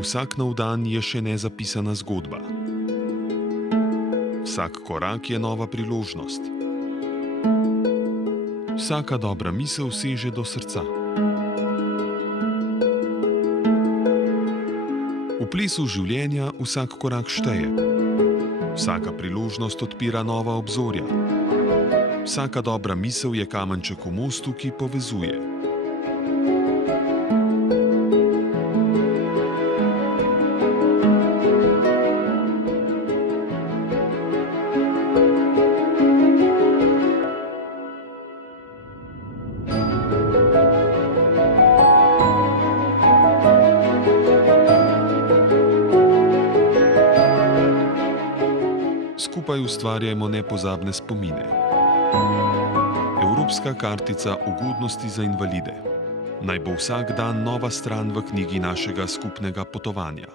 Vsak nov dan je še nezapisana zgodba. Vsak korak je nova priložnost. Vsaka dobra misel seže do srca. V plesu življenja vsak korak šteje. Vsaka priložnost odpira nova obzorja. Vsaka dobra misel je kamenček v mostu, ki povezuje. Skupaj ustvarjajmo nepozabne spomine. Evropska kartica ugodnosti za invalide. Naj bo vsak dan nova stran v knjigi našega skupnega potovanja.